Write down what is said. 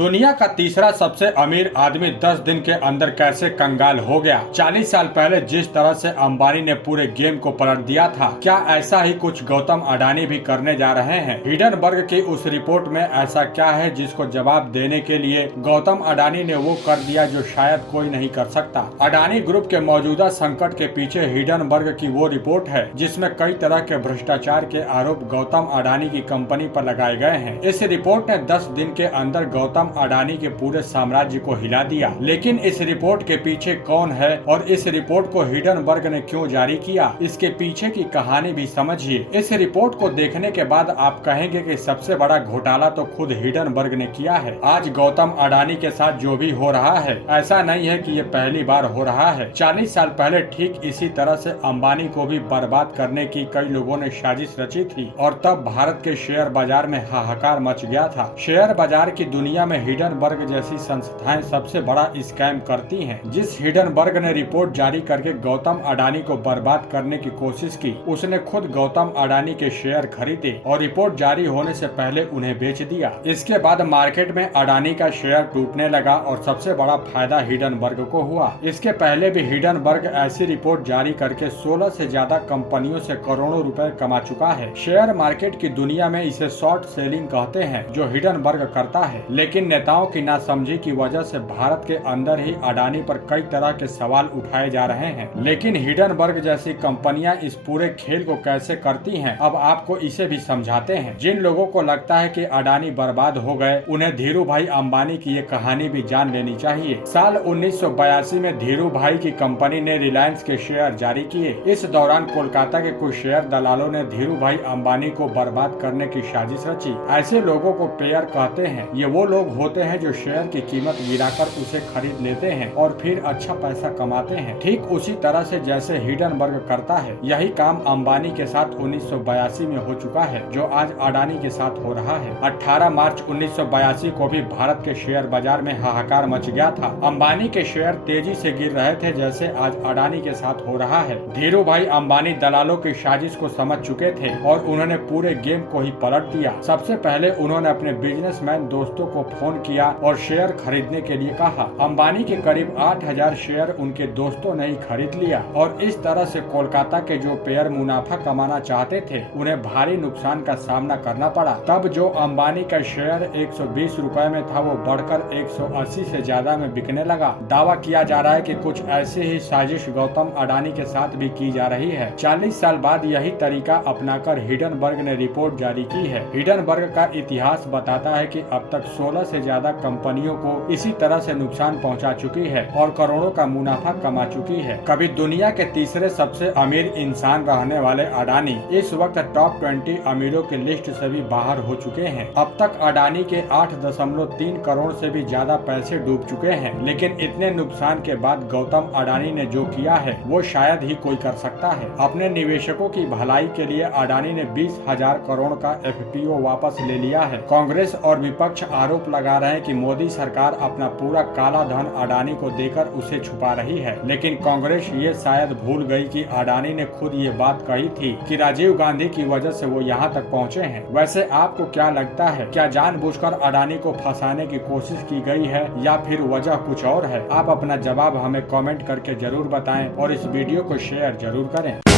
दुनिया का तीसरा सबसे अमीर आदमी 10 दिन के अंदर कैसे कंगाल हो गया। 40 साल पहले जिस तरह से अंबानी ने पूरे गेम को पलट दिया था, क्या ऐसा ही कुछ गौतम अडानी भी करने जा रहे हैं। हिडनबर्ग की उस रिपोर्ट में ऐसा क्या है जिसको जवाब देने के लिए गौतम अडानी ने वो कर दिया जो शायद कोई नहीं कर सकता। अडानी ग्रुप के मौजूदा संकट के पीछे हिडनबर्ग की वो रिपोर्ट है जिसमें कई तरह के भ्रष्टाचार के आरोप गौतम अडानी की कंपनी पर लगाए गए हैं। इस रिपोर्ट ने 10 दिन के अंदर गौतम अडानी के पूरे साम्राज्य को हिला दिया। लेकिन इस रिपोर्ट के पीछे कौन है और इस रिपोर्ट को हिडनबर्ग ने क्यों जारी किया, इसके पीछे की कहानी भी समझिए। इस रिपोर्ट को देखने के बाद आप कहेंगे कि सबसे बड़ा घोटाला तो खुद हिडनबर्ग ने किया है। आज गौतम अडानी के साथ जो भी हो रहा है, ऐसा नहीं है कि ये पहली बार हो रहा है। 40 साल पहले ठीक इसी तरह से अंबानी को भी बर्बाद करने की कई लोगों ने साजिश रची थी और तब भारत के शेयर बाजार में हाहाकार मच गया था। शेयर बाजार की दुनिया में हिडनबर्ग जैसी संस्थाएं सबसे बड़ा स्कैम करती हैं। जिस हिडनबर्ग ने रिपोर्ट जारी करके गौतम अडानी को बर्बाद करने की कोशिश की, उसने खुद गौतम अडानी के शेयर खरीदे और रिपोर्ट जारी होने से पहले उन्हें बेच दिया। इसके बाद मार्केट में अडानी का शेयर टूटने लगा और सबसे बड़ा फायदा हिडनबर्ग को हुआ। इसके पहले भी हिडनबर्ग ऐसी रिपोर्ट जारी करके 16 से ज्यादा कंपनियों से करोड़ों रुपए कमा चुका है। शेयर मार्केट की दुनिया में इसे शॉर्ट सेलिंग कहते हैं जो हिडनबर्ग करता है। लेकिन नेताओं की नासमझी की वजह से भारत के अंदर ही अडानी पर कई तरह के सवाल उठाए जा रहे हैं। लेकिन हिडनबर्ग जैसी कंपनियां इस पूरे खेल को कैसे करती हैं, अब आपको इसे भी समझाते हैं। जिन लोगों को लगता है कि अडानी बर्बाद हो गए, उन्हें धीरू भाई अंबानी की ये कहानी भी जान लेनी चाहिए। साल 1982 में धीरू भाई की कंपनी ने रिलायंस के शेयर जारी किए। इस दौरान कोलकाता के कुछ शेयर दलालों ने धीरू भाई अंबानी को बर्बाद करने की साजिश रची। ऐसे लोगों को पेयर कहते हैं। ये वो लोग होते हैं जो शेयर की कीमत गिराकर उसे खरीद लेते हैं और फिर अच्छा पैसा कमाते हैं। ठीक उसी तरह से जैसे हिडनबर्ग करता है, यही काम अंबानी के साथ 1982 में हो चुका है जो आज अडानी के साथ हो रहा है। 18 मार्च 1982 को भी भारत के शेयर बाजार में हाहाकार मच गया था। अंबानी के शेयर तेजी से गिर रहे थे जैसे आज अडानी के साथ हो रहा है। धीरू भाई अंबानी दलालों की साजिश को समझ चुके थे और उन्होंने पूरे गेम को ही पलट दिया। सबसे पहले उन्होंने अपने बिजनेसमैन दोस्तों को फोन किया और शेयर खरीदने के लिए कहा। अंबानी के करीब 8000 शेयर उनके दोस्तों ने ही खरीद लिया और इस तरह से कोलकाता के जो पेयर मुनाफा कमाना चाहते थे, उन्हें भारी नुकसान का सामना करना पड़ा। तब जो अंबानी का शेयर 120 रुपए में था, वो बढ़कर 180 से ज्यादा में बिकने लगा। दावा किया जा रहा है कि कुछ ऐसे ही साजिश गौतम अडानी के साथ भी की जा रही है। 40 साल बाद यही तरीका अपनाकर हिडनबर्ग ने रिपोर्ट जारी की है। हिडनबर्ग का इतिहास बताता है कि अब तक 16 से ज्यादा कंपनियों को इसी तरह से नुकसान पहुंचा चुकी है और करोड़ों का मुनाफा कमा चुकी है। कभी दुनिया के तीसरे सबसे अमीर इंसान रहने वाले अडानी इस वक्त टॉप 20 अमीरों की लिस्ट से भी बाहर हो चुके हैं। अब तक अडानी के 8.3 करोड़ से भी ज्यादा पैसे डूब चुके हैं। लेकिन इतने नुकसान के बाद गौतम अडानी ने जो किया है वो शायद ही कोई कर सकता है। अपने निवेशकों की भलाई के लिए अडानी ने 20,000 करोड़ का FPO वापस ले लिया है। कांग्रेस और विपक्ष आरोप लगा रहे हैं कि मोदी सरकार अपना पूरा काला धन अडानी को देकर उसे छुपा रही है। लेकिन कांग्रेस ये शायद भूल गई कि अडानी ने खुद ये बात कही थी कि राजीव गांधी की वजह से वो यहाँ तक पहुँचे हैं। वैसे आपको क्या लगता है, क्या जानबूझकर अडानी को फंसाने की कोशिश की गई है या फिर वजह कुछ और है? आप अपना जवाब हमें कमेंट करके जरूर बताएं और इस वीडियो को शेयर जरूर करें।